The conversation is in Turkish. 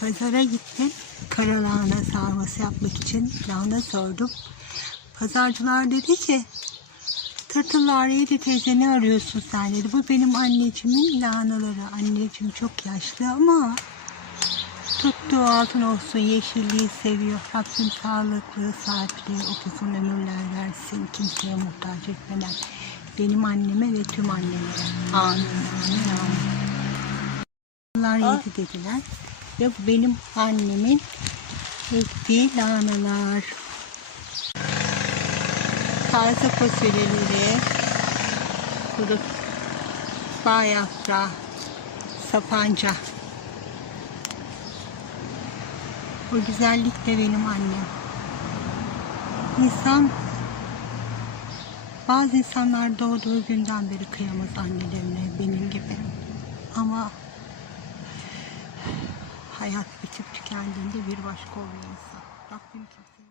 Pazara gittim. Kara lahana sarması yapmak için lahana sordum. Pazarcılar dedi ki tırtıllar yedi teyze ne arıyorsun sen dedi. Bu benim anneciğimin lahanaları. Anneciğim çok yaşlı ama tuttuğu altın olsun yeşilliği seviyor. Rabbim sağlıklı, saatli, otuzun ömürler versin. Kimseye muhtaç etmeden. Benim anneme ve tüm annelere. Amin, amin, amin. Bunlar yedi dediler. Ve bu benim annemin ektiği lahanalar. Taze fasulyeleri, kuru bağ yaprağı, sapanca. Bu güzellik de benim annem. İnsan bazı insanlar doğduğu günden beri kıyamaz annelerine benim gibi. Ama hayat bitip tükendiğinde bir başka oluyor insan. Rabbim kimseye